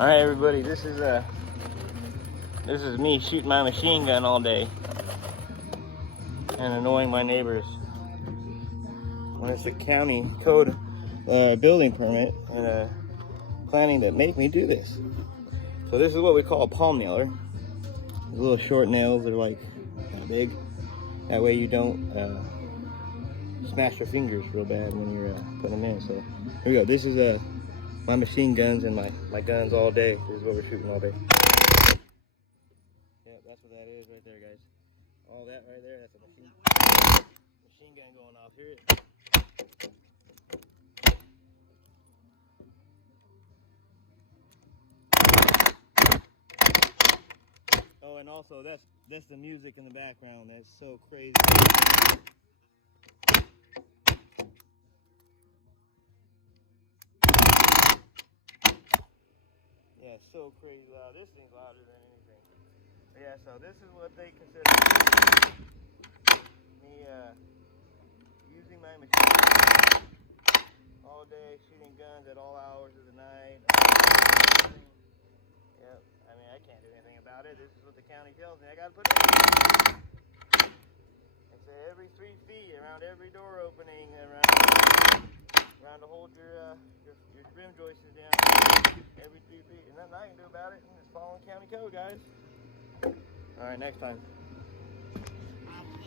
All right, everybody. This is me shooting my machine gun all day and annoying my neighbors. When it's a county code building permit and planning that make me do this. So this is what we call a palm nailer. The little short nails are like that big. That way you don't smash your fingers real bad when you're putting them in. So here we go. This is my machine guns and my guns all day. This is what we're shooting all day. Yeah, that's what that is right there, guys. All that right there, that's a machine gun going off. Hear it? Oh, and also that's the music in the background. That's so crazy. Yeah, so crazy loud. This thing's louder than anything. But yeah, so this is what they consider me using my machine all day, shooting guns at all hours of the night. Yep, I mean, I can't do anything about it. This is what the county tells me I gotta put in. They say every 3 feet, around every door opening, around to hold your rim joists down every 3 feet. And nothing I can do about it. I'm just following county code, guys. All right, next time.